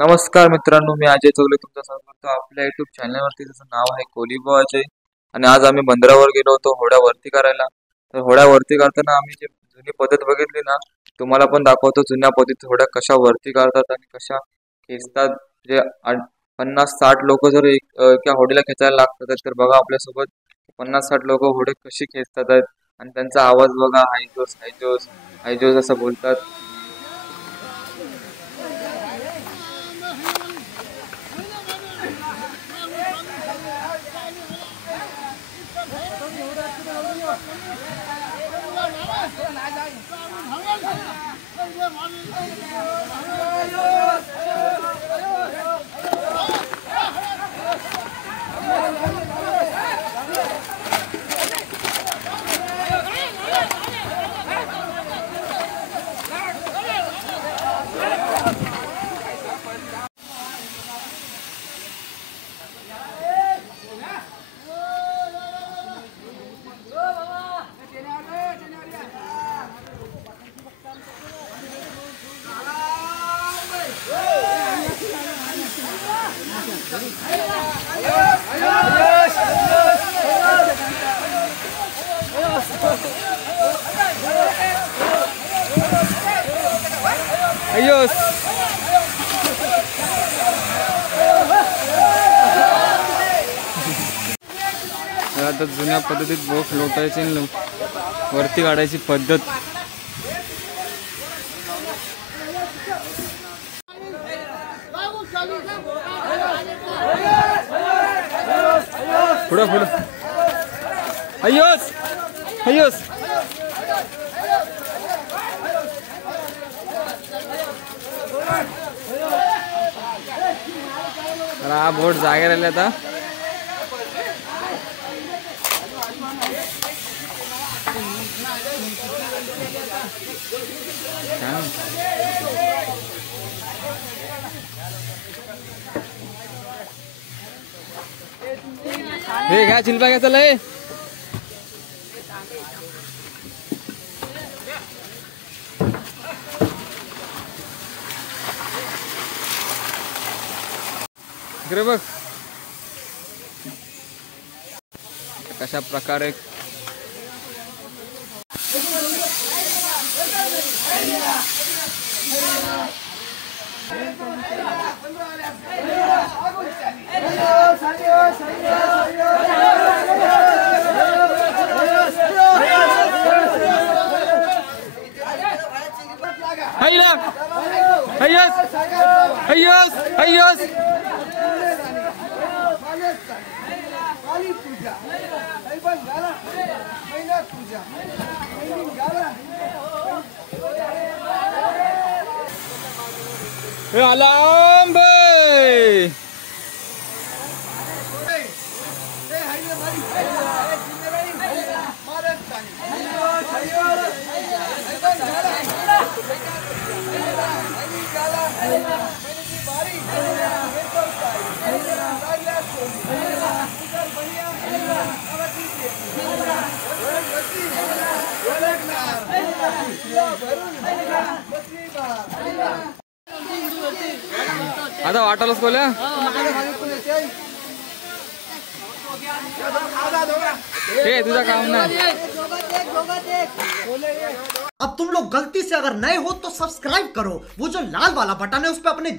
नमस्कार मित्रांनो, मी अजय चौगले तुमचं स्वागत करतो आपल्या युट्यूब चॅनलवरती. त्याचं नाव आहे कोलीबॉय अजय. आणि आज आम्ही बंदरावर गेलो होतो होड्या वरती करायला. तर होड्या वरती करताना आम्ही जी जुनी पद्धत बघितली ना, तुम्हाला पण दाखवतो जुन्या पद्धतीत होड्या कशा वरती करतात आणि कशा खेचतात. जे 50-60 लोक जर एका होडीला खेचायला लागतात तर बघा आपल्यासोबत 50-60 लोक होडे कशी खेचतात आहेत. आणि त्यांचा आवाज बघा, हायजोस हायजोस हायजोस असं बोलतात. अय्योस आता जुन्या पद्धतीत बोट लोटायची आणि वरती काढायची पद्धत. पुढं पुढं अय्योस अय्योस. हा बोट जागे राहिले आता. हे घ्या चिलपा घ्या चला. इकडे बघ कशा प्रकारे alam bay. आता वाटायलाच कोल्या हे तुझा काम नाही. अब तुम लोग गलती से अगर नए हो तो सब्सक्राइब करो, वो जो लाल वाला बटन है उस पर अपने